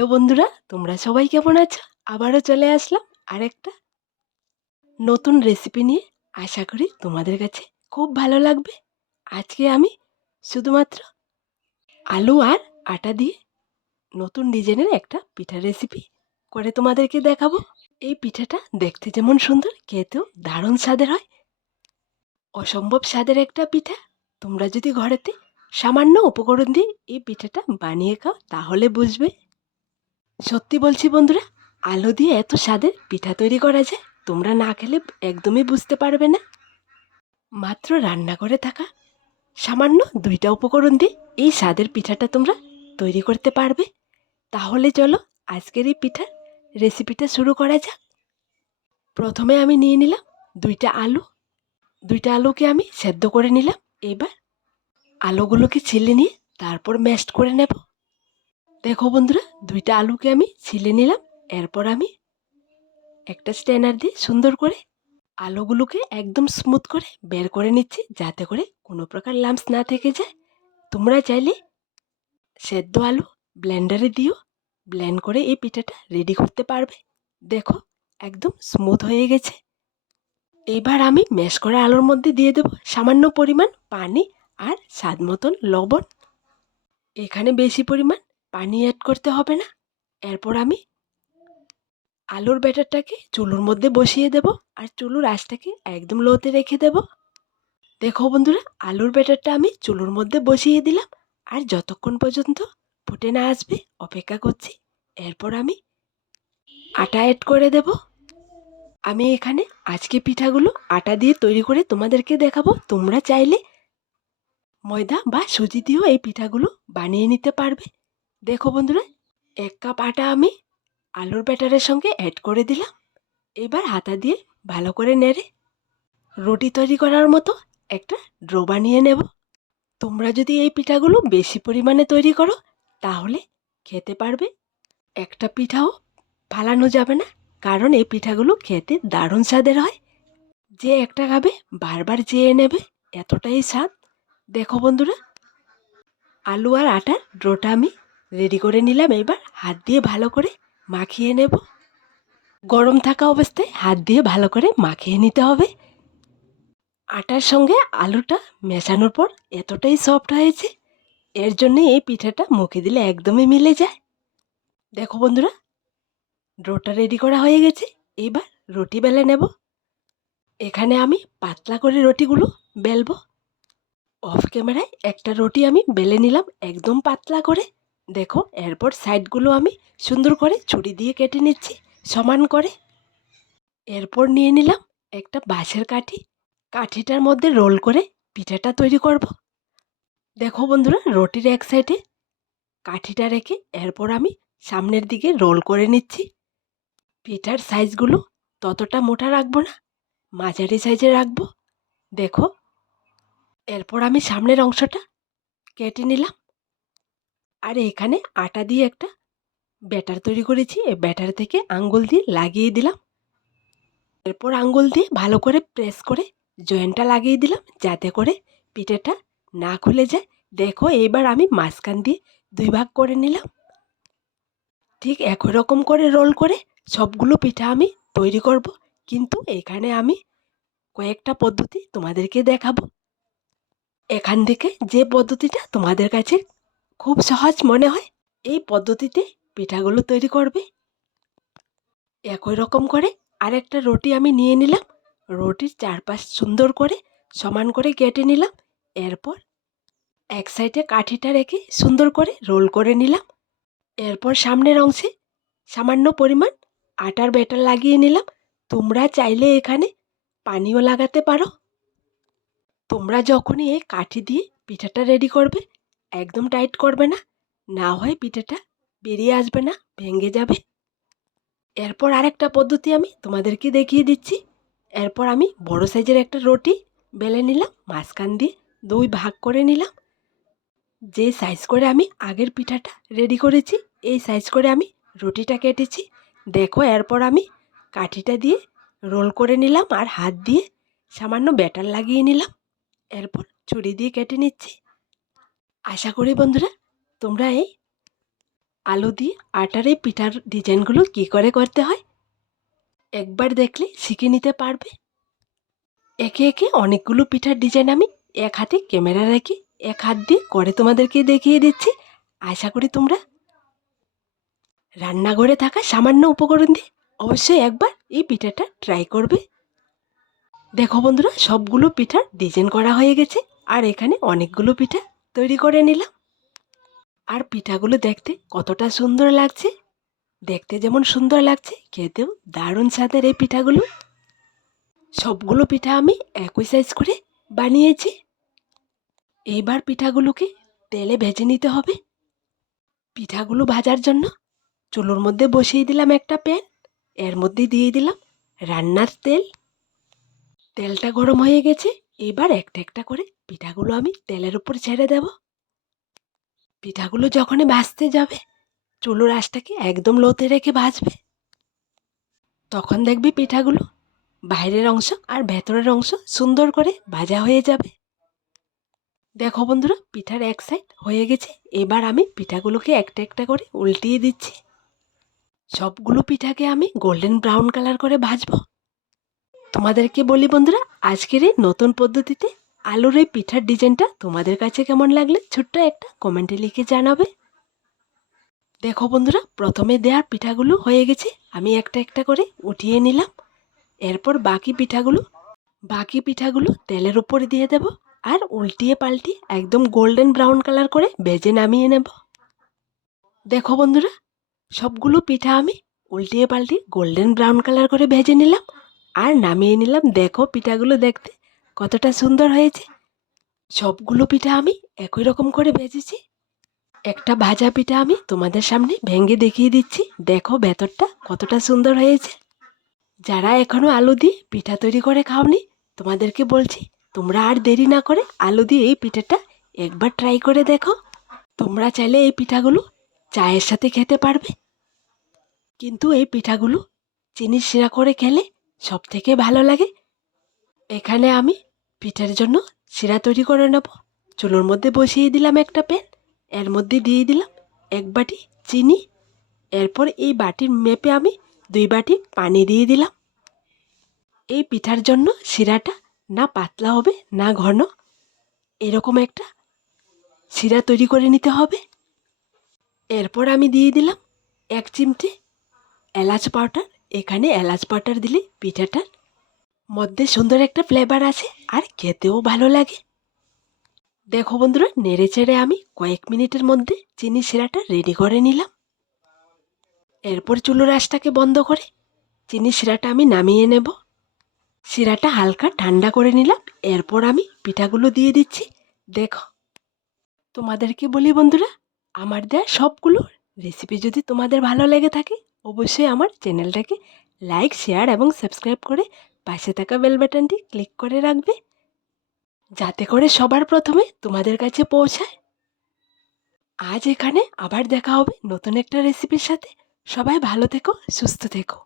Hello বন্ধুরা, তোমরা সবাই কেমন আছো? আবারও চলে আসলাম আরেকটা নতুন রেসিপি নিয়ে। আশা করি তোমাদের কাছে খুব ভালো লাগবে। আজকে আমি শুধুমাত্র আলু আর আটা দিয়ে নতুন ডিজাইনের একটা পিঠা রেসিপি করে তোমাদেরকে দেখাবো। এই পিঠাটা দেখতে যেমন সুন্দর, খেতেও দারুণ স্বাদের হয়। অসম্ভব স্বাদের একটা পিঠা। তোমরা যদি ঘরেতে সামান্য উপকরণ দিয়ে এই পিঠাটা বানিয়ে খাও, তাহলে বুঝবে সত্যি বলছি বন্ধুরা, আলু দিয়ে এত স্বাদের পিঠা তৈরি করা যায়, তোমরা না খেলে একদমই বুঝতে পারবে না। মাত্র রান্না করে থাকা সামান্য দুইটা উপকরণ দিয়ে এই স্বাদের পিঠাটা তোমরা তৈরি করতে পারবে। তাহলে চলো আজকের এই পিঠার রেসিপিটা শুরু করা যাক। প্রথমে আমি নিয়ে নিলাম দুইটা আলু। দুইটা আলুকে আমি সেদ্ধ করে নিলাম। এবার আলুগুলোকে ছিলে নিয়ে তারপর ম্যাশড করে নেব। দেখো বন্ধুরা, দুইটা আলুকে আমি ছিলে নিলাম। এরপর আমি একটা স্ট্যানার দিয়ে সুন্দর করে আলুগুলোকে একদম স্মুথ করে বের করে নিচ্ছি, যাতে করে কোনো প্রকার লাম্পস না থেকে যায়। তোমরা চাইলে সেদ্ধ আলু ব্লেন্ডারে দিও ব্লেন্ড করে এই পিঠাটা রেডি করতে পারবে। দেখো, একদম স্মুথ হয়ে গেছে। এবার আমি ম্যাশ করা আলুর মধ্যে দিয়ে দেব সামান্য পরিমাণ পানি আর স্বাদ মতন লবণ। এখানে বেশি পরিমাণ পানি অ্যাড করতে হবে না? এরপর আমি আলুর ব্যাটারটাকে চুলোর মধ্যে বসিয়ে দেব আর চুলোর আঁচটাকে একদম লোতে রেখে দেব। দেখো বন্ধুরা, আলুর ব্যাটারটা আমি চুলোর মধ্যে বসিয়ে দিলাম আর যতক্ষণ পর্যন্ত ফুটে না আসবে, অপেক্ষা করছি। এরপর আমি আটা অ্যাড করে দেব। আমি এখানে আজকে পিঠাগুলো আটা দিয়ে তৈরি করে তোমাদেরকে দেখাবো। তোমরা চাইলে ময়দা বা সুজি দিয়েও এই পিঠাগুলো বানিয়ে নিতে পারবে। দেখো বন্ধুরা, এক কাপ আটা আমি আলুর ব্যাটারের সঙ্গে অ্যাড করে দিলাম। এবার হাতা দিয়ে ভালো করে নেড়ে রুটি তৈরি করার মতো একটা ড্রো বানিয়ে নেব। তোমরা যদি এই পিঠাগুলো বেশি পরিমাণে তৈরি করো, তাহলে খেতে পারবে। একটা পিঠাও ফালানো যাবে না, কারণ এই পিঠাগুলো খেতে দারুণ স্বাদের হয়। যে একটা খাবে বারবার চেয়ে নেবে, এতটাই স্বাদ। দেখো বন্ধুরা, আলু আর আটার ড্রোটা আমি রেডি করে নিলাম এবার হাত দিয়ে ভালো করে মাখিয়ে নেব। গরম থাকা অবস্থায় হাত দিয়ে ভালো করে মাখিয়ে নিতে হবে। আটার সঙ্গে আলুটা মেশানোর পর এতটাই সফট হয়েছে, এর জন্যে এই পিঠাটা মুখে দিলে একদমই মিলে যায়। দেখো বন্ধুরা, ডোটা রেডি করা হয়ে গেছে, এবার রুটি বেলে নেব। এখানে আমি পাতলা করে রুটিগুলো বেলবো। অফ ক্যামেরায় একটা রুটি আমি বেলে নিলাম একদম পাতলা করে। দেখো, এরপর সাইডগুলো আমি সুন্দর করে ছুরি দিয়ে কেটে নিচ্ছি, সমান করে। এরপর নিয়ে নিলাম একটা বাঁশের কাঠি। কাঠিটার মধ্যে রোল করে পিঠাটা তৈরি করব। দেখো বন্ধুরা, রুটির এক সাইডে কাঠিটা রেখে এরপর আমি সামনের দিকে রোল করে নিচ্ছি। পিঠার সাইজগুলো ততটা মোটা রাখব না, মাঝারি সাইজে রাখব। দেখো, এরপর আমি সামনের অংশটা কেটে নিলাম। আর এখানে আটা দিয়ে একটা ব্যাটার তৈরি করেছি। এই ব্যাটার থেকে আঙ্গুল দিয়ে লাগিয়ে দিলাম। এরপর আঙ্গুল দিয়ে ভালো করে প্রেস করে জয়েন্টটা লাগিয়ে দিলাম যাতে করে পিঠেটা না খুলে যায়। দেখো এইবার আমি মাঝখান দিয়ে দুই ভাগ করে নিলাম। ঠিক একই রকম করে রোল করে সবগুলো পিঠা আমি তৈরি করব। কিন্তু এখানে আমি কয়েকটা পদ্ধতি তোমাদেরকে দেখাবো। এখান থেকে যে পদ্ধতিটা তোমাদের কাছে খুব সহজ মনে হয়। এই পদ্ধতিতে পিঠাগুলো তৈরি করবে। একই রকম করে আরেকটা রুটি আমি নিয়ে নিলাম। রুটির চারপাশ সুন্দর করে সমান করে কেটে নিলাম। এরপর এক সাইডে কাঠিটা রেখে সুন্দর করে রোল করে নিলাম। এরপর সামনের অংশে সামান্য পরিমাণ আটার ব্যাটার লাগিয়ে নিলাম। তোমরা চাইলে এখানে পানিও লাগাতে পারো। তোমরা যখনই এই কাঠি দিয়ে পিঠাটা রেডি করবে একদম টাইট করবে না না হয় পিঠাটা বেরিয়ে আসবে না, ভেঙে যাবে। এরপর আরেকটা পদ্ধতি আমি তোমাদেরকে দেখিয়ে দিচ্ছি। এরপর আমি বড় সাইজের একটা রুটি বেলে নিলাম, মাঝখান দিয়ে দুই ভাগ করে নিলাম। যে সাইজ করে আমি আগের পিঠাটা রেডি করেছি, এই সাইজ করে আমি রুটিটা কেটেছি। দেখো, এরপর আমি কাঠিটা দিয়ে রোল করে নিলাম আর হাত দিয়ে সামান্য ব্যাটার লাগিয়ে নিলাম। এরপর ছুরি দিয়ে কেটে নিচ্ছি। আশা করি বন্ধুরা, তোমরা এই আলু দিয়ে আটার এই পিঠার ডিজাইনগুলো কী করে করতে হয় একবার দেখলে শিখে নিতে পারবে। একে একে অনেকগুলো পিঠার ডিজাইন আমি এক হাতে ক্যামেরা রেখে এক হাত দিয়ে করে তোমাদেরকে দেখিয়ে দিচ্ছি। আশা করি তোমরা রান্নাঘরে থাকা সামান্য উপকরণ দিয়ে অবশ্যই একবার এই পিঠাটা ট্রাই করবে। দেখো বন্ধুরা, সবগুলো পিঠার ডিজাইন করা হয়ে গেছে আর এখানে অনেকগুলো পিঠা তৈরি করে নিলাম। আর পিঠাগুলো দেখতে কতটা সুন্দর লাগছে। দেখতে যেমন সুন্দর লাগছে, খেতেও দারুণ স্বাদের এই পিঠাগুলো। সবগুলো পিঠা আমি একই সাইজ করে বানিয়েছি। এইবার পিঠাগুলোকে তেলে ভেজে নিতে হবে। পিঠাগুলো ভাজার জন্য চুলোর মধ্যে বসিয়ে দিলাম একটা প্যান। এর মধ্যে দিয়ে দিলাম রান্নার তেল। তেলটা গরম হয়ে গেছে, এবার একটা একটা করে পিঠাগুলো আমি তেলের উপর ছেড়ে দেব। পিঠাগুলো যখনই ভাজতে যাবে, চুলোর আঁচটাকে একদম লোতে রেখে ভাজবে। তখন দেখবি পিঠাগুলো বাইরের অংশ আর ভেতরের অংশ সুন্দর করে ভাজা হয়ে যাবে। দেখো বন্ধুরা, পিঠার এক সাইড হয়ে গেছে, এবার আমি পিঠাগুলোকে একটা একটা করে উল্টিয়ে দিচ্ছি। সবগুলো পিঠাকে আমি গোল্ডেন ব্রাউন কালার করে ভাজবো। তোমাদেরকে বলি বন্ধুরা, আজকের এই নতুন পদ্ধতিতে আলুর এই পিঠার ডিজাইনটা তোমাদের কাছে কেমন লাগলে ছোট্ট একটা কমেন্টে লিখে জানাবে। দেখো বন্ধুরা, প্রথমে দেওয়ার পিঠাগুলো হয়ে গেছে, আমি একটা একটা করে উঠিয়ে নিলাম। এরপর বাকি পিঠাগুলো বাকি পিঠাগুলো তেলের উপরে দিয়ে দেব আর উল্টিয়ে পাল্টিয়ে একদম গোল্ডেন ব্রাউন কালার করে ভেজে নামিয়ে নেব। দেখো বন্ধুরা, সবগুলো পিঠা আমি উল্টিয়ে পাল্টিয়ে গোল্ডেন ব্রাউন কালার করে ভেজে নিলাম আর নামিয়ে নিলাম। দেখো পিঠাগুলো দেখতে কতটা সুন্দর হয়েছে? সবগুলো পিঠা আমি একই রকম করে ভেজেছি। একটা ভাজা পিঠা আমি তোমাদের সামনে ভেঙে দেখিয়ে দিচ্ছি। দেখো ভেতরটা কতটা সুন্দর হয়েছে। যারা এখনও আলু দিয়ে পিঠা তৈরি করে খাওনি, তোমাদেরকে বলছি, তোমরা আর দেরি না করে আলু দিয়ে এই পিঠাটা একবার ট্রাই করে দেখো। তোমরা চাইলে এই পিঠাগুলো চায়ের সাথে খেতে পারবে। কিন্তু এই পিঠাগুলো চিনি শিরা করে খেলে সব থেকে ভালো লাগে। এখানে আমি পিঠার জন্য শিরা তৈরি করে নেব। চুলোর মধ্যে বসিয়ে দিলাম একটা প্যান। এর মধ্যে দিয়ে দিলাম এক বাটি চিনি। এরপর এই বাটির মেপে আমি দুই বাটি পানি দিয়ে দিলাম। এই পিঠার জন্য শিরাটা না পাতলা হবে, না ঘন, এরকম একটা শিরা তৈরি করে নিতে হবে। এরপর আমি দিয়ে দিলাম এক চিমটে এলাচ পাউডার। এখানে এলাচ পাউডার দিলে পিঠাটার মধ্যে সুন্দর একটা ফ্লেভার আছে আর খেতেও ভালো লাগে। দেখো বন্ধুরা, নেড়ে চেড়ে আমি কয়েক মিনিটের মধ্যে চিনি শিরাটা রেডি করে নিলাম। এরপর চুলোর আঁচটাকে বন্ধ করে চিনি শিরাটা আমি নামিয়ে নেব। শিরাটা হালকা ঠান্ডা করে নিলাম, এরপর আমি পিঠাগুলো দিয়ে দিচ্ছি। দেখো, তোমাদেরকে বলি বন্ধুরা, আমার দেয়া সবগুলো রেসিপি যদি তোমাদের ভালো লেগে থাকে, অবশ্যই আমার চ্যানেলটাকে লাইক শেয়ার এবং সাবস্ক্রাইব করে পাশে থাকা বেল বাটনটি ক্লিক করে রাখবে, যাতে করে সবার প্রথমে তোমাদের কাছে পৌঁছায়। আজ এখানে আবার দেখা হবে নতুন একটা রেসিপির সাথে। সবাই ভালো থেকো, সুস্থ থেকো।